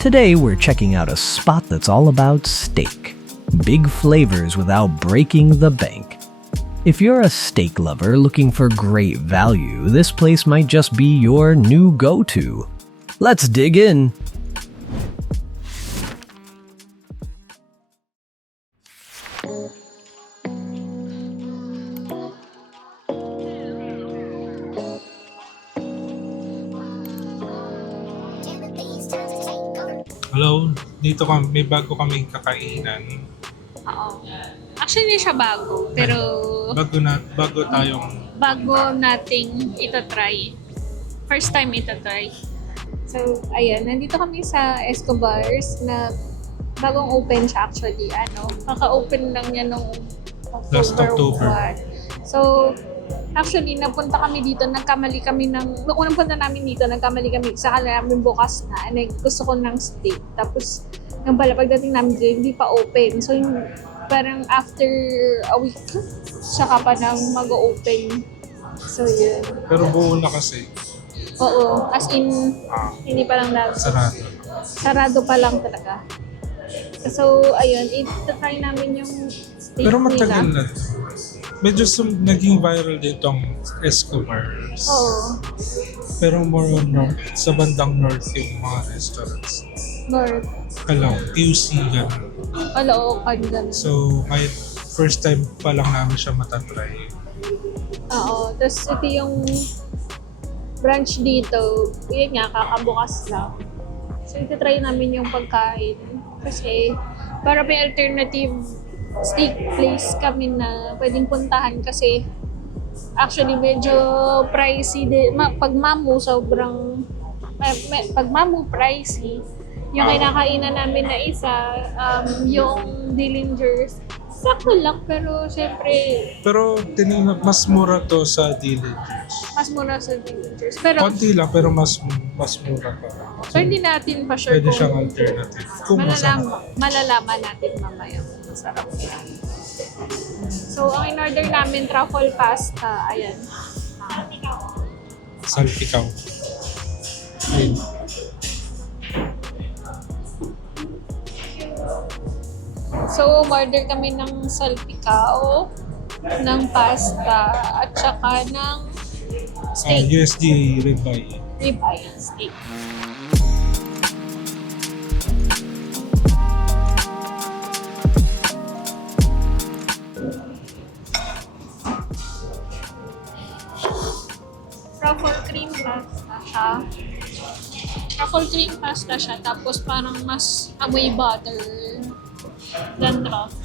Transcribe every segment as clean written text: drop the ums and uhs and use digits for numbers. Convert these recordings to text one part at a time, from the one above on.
Today we're checking out a spot that's all about steak. Big flavors without breaking the bank. If you're a steak lover looking for great value, this place might just be your new go-to. Let's dig in! Hello, dito may bago kaming kakainan. Oo. Actually, hindi siya bago. Pero Bago tayong bago nating itatry. First time itatry. So, ayan. Nandito kami sa Escobar's na bagong open siya actually. Kaka-open lang niya nung Last October. 1. So, actually, napunta kami dito. Nagkamali kami nung unang punta namin dito, nagkamali kami. Sakala namin bukas na. Gusto ko ng steak. Tapos, yung pala, pagdating namin dito, hindi pa open. So, parang after a week, saka pa nang mag-open. So, yun. pero buo na kasi. Oo. As in, hindi pa lang lang. Sarado. Sarado pa lang talaga. So, ayun. Itatry namin yung steak Pero matagal nila. na. Medyo naging viral dito ang Escobar's. Oo. Pero more on north, sa bandang north yung mga restaurants. North. QC ganun. Kaloocan ganun. So, kahit first time pa lang namin siya matatry. Oo. Tapos ito yung branch dito. Yun nga, kakabukas lang. So, itatry namin yung pagkain. Kasi, para may alternative steak place kami na pwedeng puntahan kasi actually medyo pricey din. Pag mamu, sobrang pag mamu pricey. Yung kinakainan namin na isa, yung Dillingers, sakto lang pero syempre Pero mas mura to sa Dillingers. mas mura sa Dillingers. Pero Konti lang pero mas mura pa. so, hindi natin pa sure Pwede kung siyang alternative. Kung masarap. malalaman natin mamaya kung masarap yan. So, ang in-order namin, truffle pasta. Ayan. Salpikaw. Ayun. So, order kami ng salpicao, ng pasta, at saka ng steak. USD ribeye. Ribeye steak. Truffle cream pasta siya. Truffle cream pasta siya, tapos parang mas amoy butter than truffle.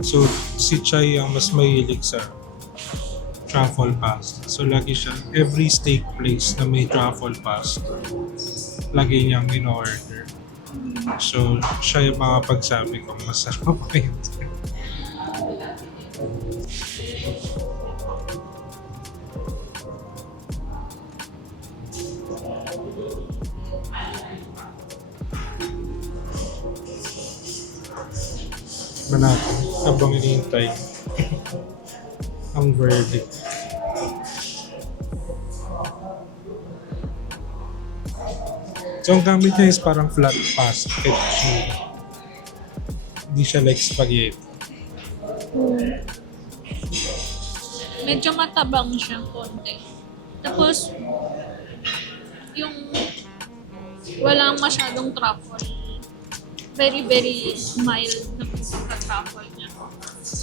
So, si Chai ang mas mahilig sa truffle pasta. So, lagi siya, every steak place na may truffle pasta, lagi niyang in-order. So, siya yung makapagsabi kung masarap pa yun. Manatang habang hinihintay ang verdict. So, ang gamit niya is parang flat pasta, fettuccine. Hindi siya like spaghetti. Medyo matabang siya konti. Tapos, yung walang masyadong truffle. Very, very mild na truffle niya.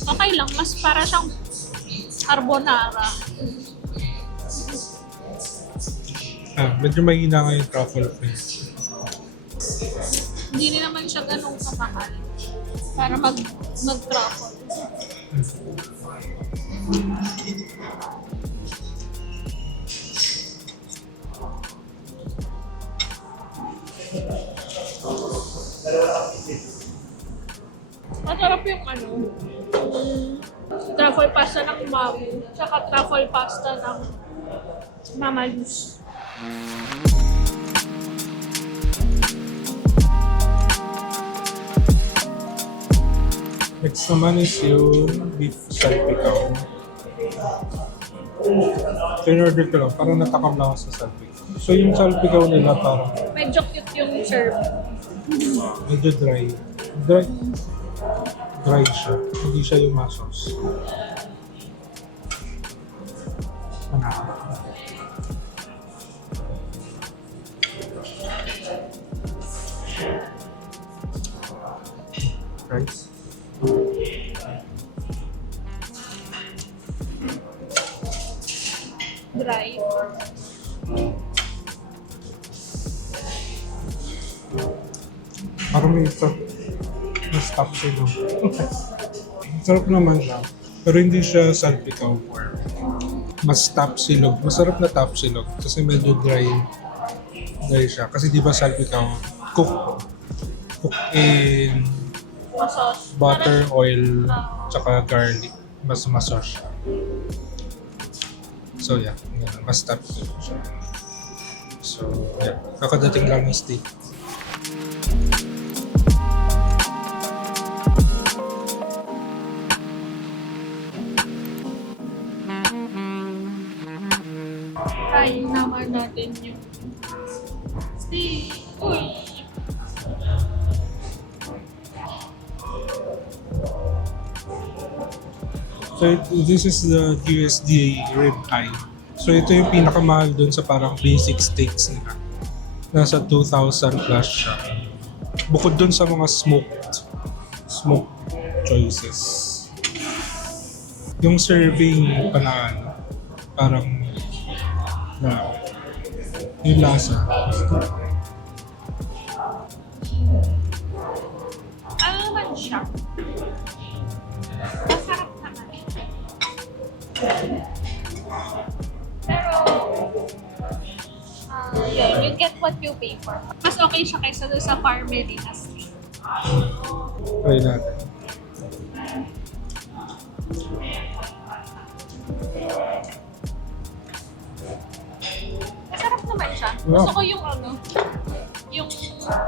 Okay lang, mas para siyang carbonara. Medyo mahina nga yung truffle paste. Hindi rin naman siya ganun kamahal para mag-truffle. Masarap yung truffle pasta ng Mamu, tsaka truffle pasta ng Mama Luz. Next naman is yung beef salpicao. In-order ko lang, parang natakam lang ako sa salpicao. So yung salpicao nila parang Medyo cute yung serve. medyo dry. Dry siya. Hindi siya yung masos. Ano? Rice. Dry. Parang may stop sila. Sarap naman lang. Pero hindi siya salpicao or mas tapsilog. Masarap na tapsilog kasi medyo dry siya. Kasi di ba salpicao cook in Masos. butter, oil, tsaka garlic. Mas masos siya. So yeah, ganun. Mas tapsilog siya. So yeah, kakadating lang ng steak. Try naman natin yung steak. Uy! So this is the USDA rib eye. So ito yung pinakamahal dun sa parang basic steaks nila. Nasa 2,000 plus siya. Bukod dun sa mga smoked choices. Yung serving pa na ano, parang na yung lasa. Ano naman siya? Masarap naman. Pero, yun, you get what you pay for. Mas okay siya kaysa doon sa Parmelina steak. Try natin. Masarap naman siya. Wow. Gusto ko yung ano, yung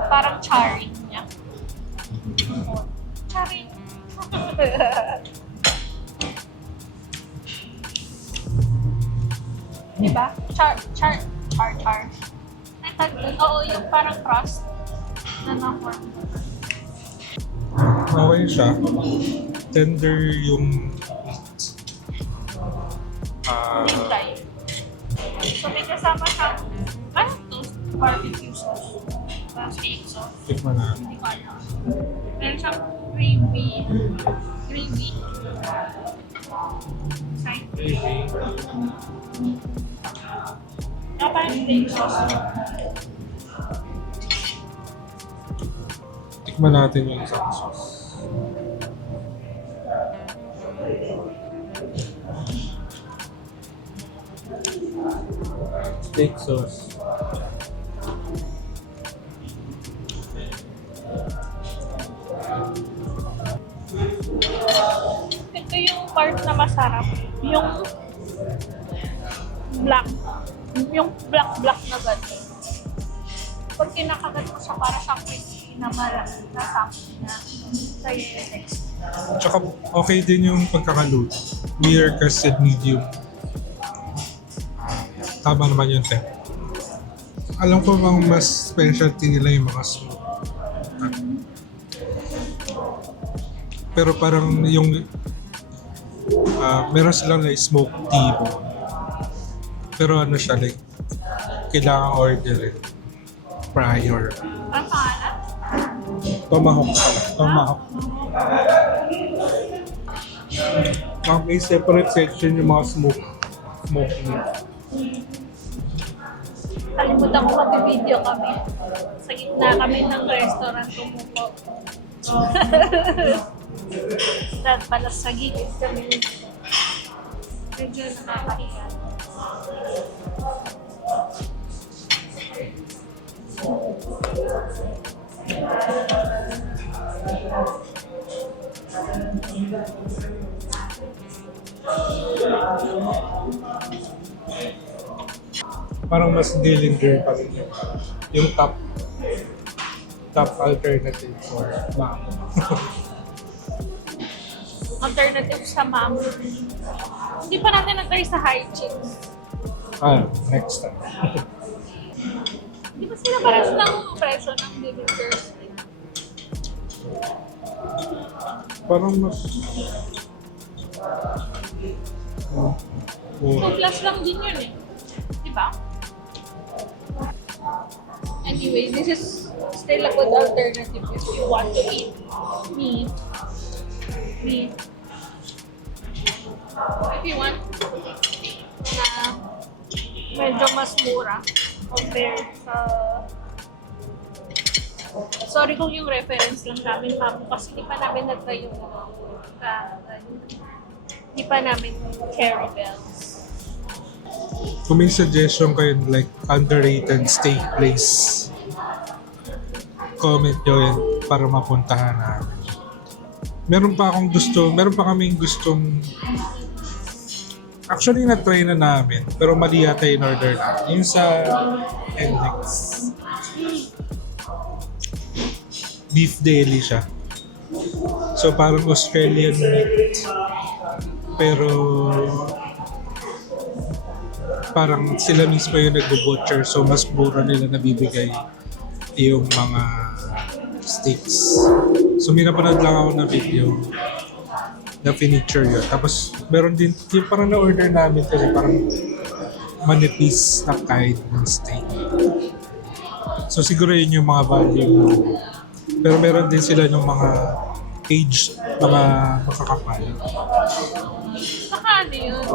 parang charring niya. Charring. Diba? Char. Ay, oo, yung parang crust na na-form. Okay siya. Tender yung meat. Yung dry. So, may kasama siyang, ano to? Barbecue sauce. Steak sauce. Tikman na. Hindi ko alam. Meron siyang gravy. Side Gravy. parang steak sauce. Tikman natin yung isang sauce. Steak sauce. Ito yung part na masarap. Yung black. Yung black na gano'n. Pag kinakagat mo siya, para siyang crispy na marami na sample na sa'yo yung next. Tsaka okay din yung pagkakaluto. Rare kasi medium. Tama naman yung temp. Alam ko bang mas specialty nila yung mga smoke. Pero parang yung meron silang like smoke T-bone. Pero ano siya like kailangan orderin prior. Ang pangalan? Tomahawk pala. Tomahawk. May separate section yung mga smoke meat. Kalimutan ko mag-video kami. Sa gitna kami ng restaurant tumupo. Dahil pala sa gilid kami. Medyo nakakahiya. Parang mas Dillinger pa rin yung top alternative for mango. alternative sa mom. Hindi pa natin na-try sa hygiene. Next time. Di ba sila parang ng presyo ng vinegar steak? Parang mas... Oh. 2 plus lang din yun eh. Di ba? Anyway, this is still a good alternative if you want to eat meat. If you want na medyo mas mura compared sa... Sorry kung yung reference lang namin, ma'am, kasi di pa namin nag-try yung di pa namin Cherry Bells. Kung may suggestion kayo like underrated steak place, comment nyo yun para mapuntahan namin. Meron pa kaming gustong actually na-try na namin pero mali yata in order na. Yung sa Hendrix. Beef deli siya. So parang Australian meat pero parang sila mismo yung nag-butcher so mas mura nila nabibigay yung mga steaks. So may napanood lang ako na video na finicture yun. Tapos meron din, yung parang na-order namin kasi parang manipis na kind ng steak. So siguro yun yung mga value. Pero meron din sila ng mga aged, mga makakapal. Saka ano yun?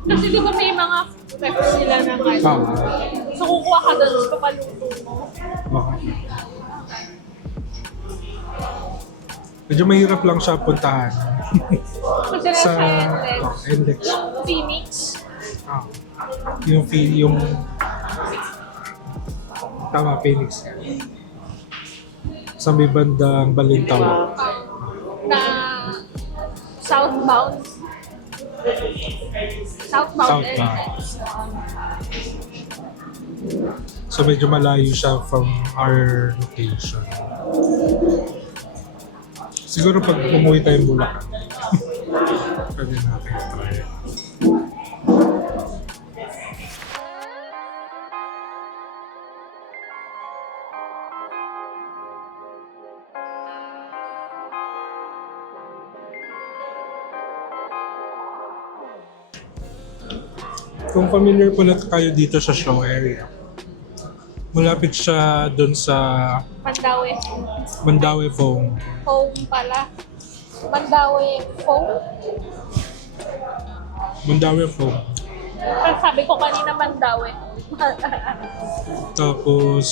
Kasi di ba may mga prep sila na ano? So kukuha ka doon, tapos papaluto mo. Okay. Medyo mahirap lang siya puntahan. Kasi nasa sa Index. index. Yung Phoenix. Yung tama, Phoenix. Sa may bandang Balintawak. Na southbound. Southbound. So medyo malayo siya from our location. Siguro pag umuwi tayong Bulacan, pwede natin try. Kung familiar po na kayo dito sa show area, malapit siya doon sa Mandawi. Mandawi Foam. Foam pala. Mandawi Foam. Mandawi Foam. Pero sabi ko kanina Mandawi. Tapos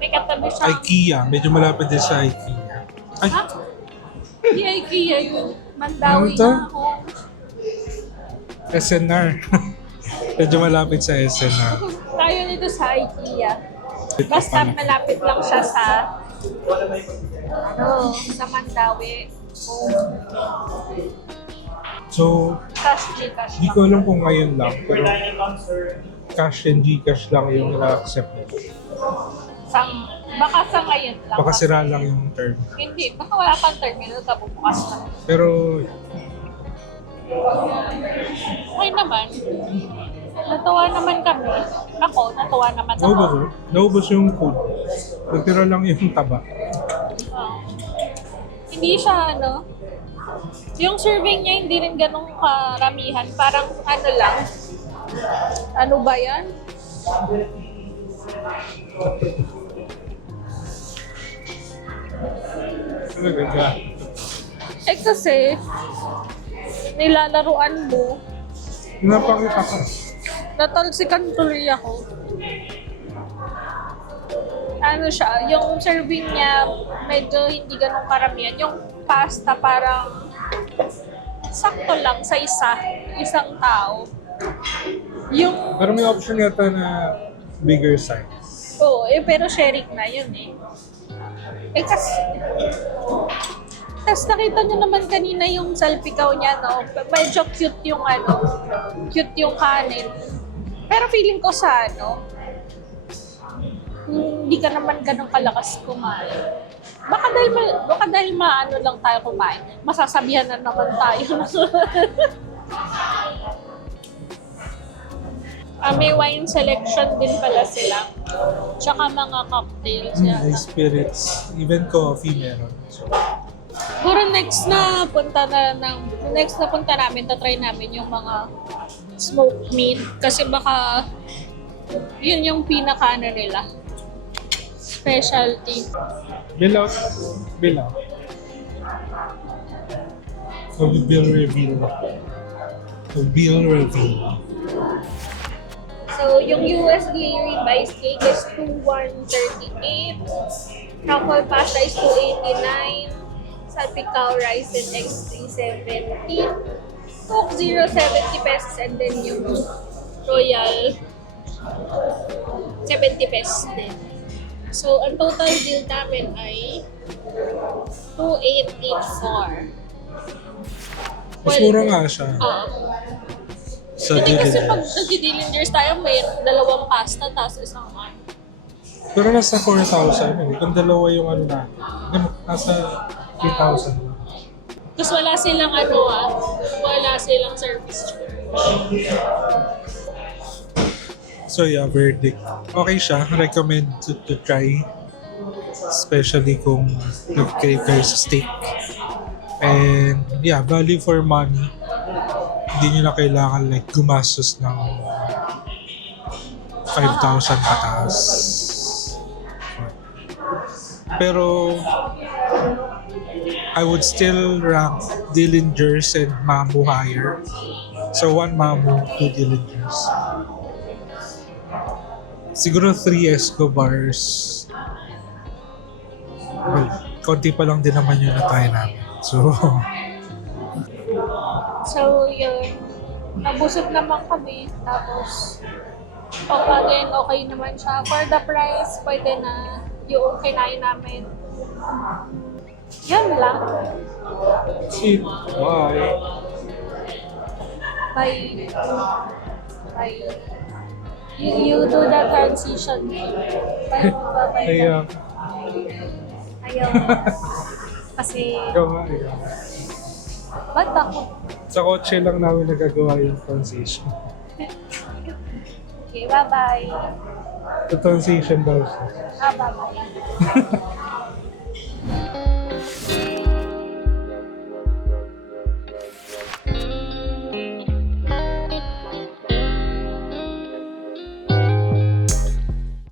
May katabi siya. IKEA. Medyo malapit din sa IKEA. Ay, Ha? Hindi IKEA yun. Mandawi Ano to? na ako. SNR. Medyo malapit sa SNR. Tayo nito sa IKEA. Basta malapit lang siya sa sa Mandawi. So, Gcash. di ko alam kung ngayon lang, pero cash and Gcash lang yung na-accept mo. Baka sa ngayon lang. Baka sira lang yung term. Hindi, baka wala pang terminal ka bukas na. Pero, Okay naman. Natuwa naman kami. Ako, natuwa naman ako. naubos yung food. Nagtira lang yung taba. Hindi siya yung serving niya hindi rin ganun karamihan. Parang lang. Ano ba yan? Talaga. Kasi, nilalaruan mo, Napakita ka. natalsikan tuloy ako. Ano siya, yung serving niya, medyo hindi ganun karamihan. Yung pasta parang sakto lang sa isang tao. Yung, Pero may option yata na bigger size. pero sharing na yun eh. Kasi, tapos nakita nyo naman kanina yung salpikaw niya, no? Medyo cute yung cute yung kanin. Pero feeling ko sa hindi ka naman ganun kalakas kumain. Baka dahil maano lang tayo kumain. Masasabihan na naman tayo. May wine selection din pala sila. Tsaka mga cocktails. May spirits. Even coffee meron. So, Siguro next na punta namin, try namin yung mga smoked meat. Kasi baka yun yung pinaka nila. Specialty. Bill out. Bill reveal. So, yung USD ribeye steak is 2,138. Truffle pasta is 289. Salpicao rice and eggs 370. Coke 0, 70 pesos. And then yung royal 70 pesos din. So, ang total bill namin ay 2,884. Mas mura nga siya. Sa Hindi kasi Dillingham. pag nag-Dillingers tayo, may dalawang pasta tapos isang wine. Pero nasa 4,000 eh. Kung dalawa yung ano natin. Nasa 3,000. Tapos wala silang service charge. So yeah, verdict. Okay siya. Recommend to try. Especially kung nag-crave kayo sa steak. And yeah, value for money. Hindi nyo na kailangan like gumastos ng 5,000 pataas. Pero I would still rank Dillingers and Mamu higher. So 1 Mamu, 2 Dillingers. Siguro 3 Escobars. Well, konti pa lang din naman yun na try namin. So, yun. Nabusog naman kami. Tapos, okay naman siya. For the price, pwede na yung kinain namin. Yun lang. Bye. Bye. Bye. You do the transition. Bye. Bye. Ayaw. Ayaw. Kasi, Ikaw nga. ba't ako? Sa kotse lang namin nagagawa yung transition. Okay, bye-bye. The transition daw siya. Bye-bye.